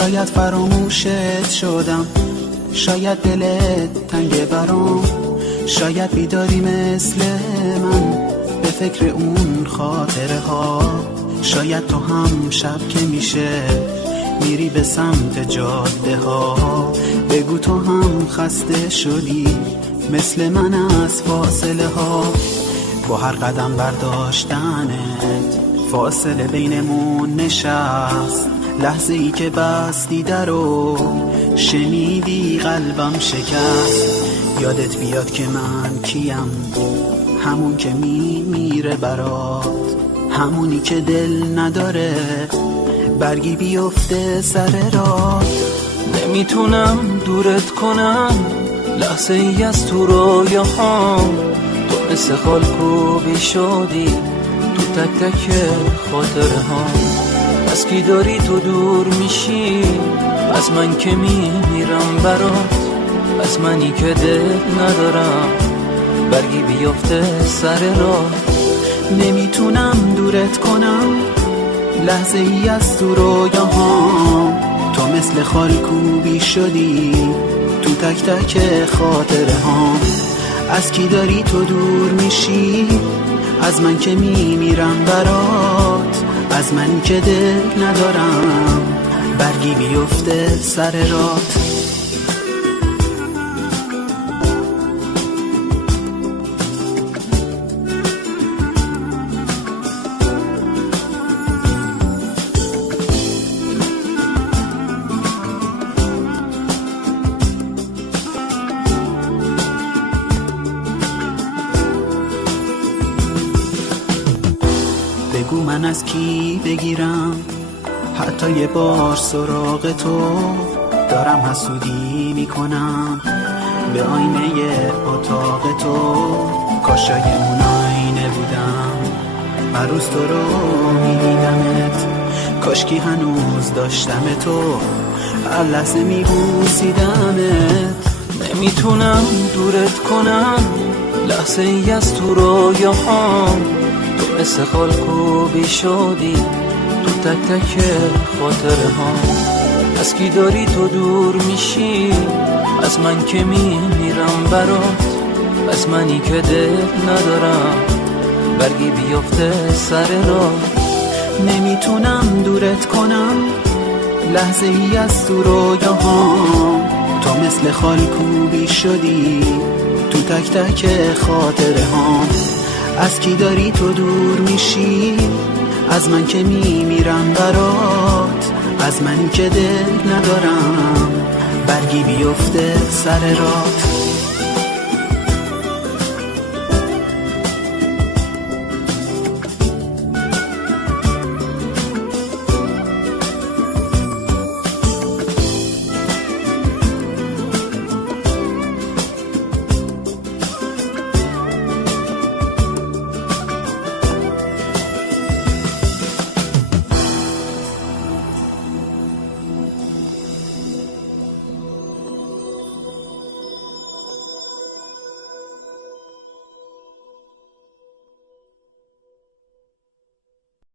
شاید فراموشت شدم، شاید دلت تنگه برام، شاید بیداری مثل من به فکر اون خاطره ها. شاید تو هم شب که میشه میری به سمت جاده ها. بگو تو هم خسته شدی مثل من از فاصله ها. با هر قدم برداشتنت فاصله بینمون نشست. لحظه ای که بستی درو شنیدی قلبم شکست. یادت بیاد که من کیم، همون که میره برات، همونی که دل نداره برگی بیفته سر راه. نمیتونم دورت کنم لحظه ای از تو رویاهام. تو مثل خالکوبی شدی تو تک تک خاطره ها. از کی داری تو دور میشی؟ از من که میمیرم برات، از منی که دل ندارم برگی بیفته سر راه. نمیتونم دورت کنم لحظه ای از تو رویاهام. تو مثل خالکوبی شدی تو تک تک خاطره ها. از کی داری تو دور میشی؟ از من که میمیرم برات، از من که دل ندارم برگی بیفته سر رات. بگو من از کی بگیرم حتی یه بار سراغ تو. دارم حسودی میکنم به آینه اتاق تو. کاشای اون آینه بودم هر روز تو رو میدیدمت. کاشکی هنوز داشتم تو هر لحظه میبوسیدمت. نمیتونم دورت کنم لحظه ای از تو رویاهام. تو مثل خالکوبی شدی تو تک تک خاطره ها. از کی داری تو دور میشی؟ از من که میمیرم برات، از منی که دل ندارم برگی بیفته سر راه. نمیتونم دورت کنم لحظه ای از تو رویاهام. تو مثل خالکوبی شدی تو تک تک خاطره ها. از کی داری تو دور میشی؟ از من که میمیرم برات، از منی که دل ندارم برگی بیفته سر راه.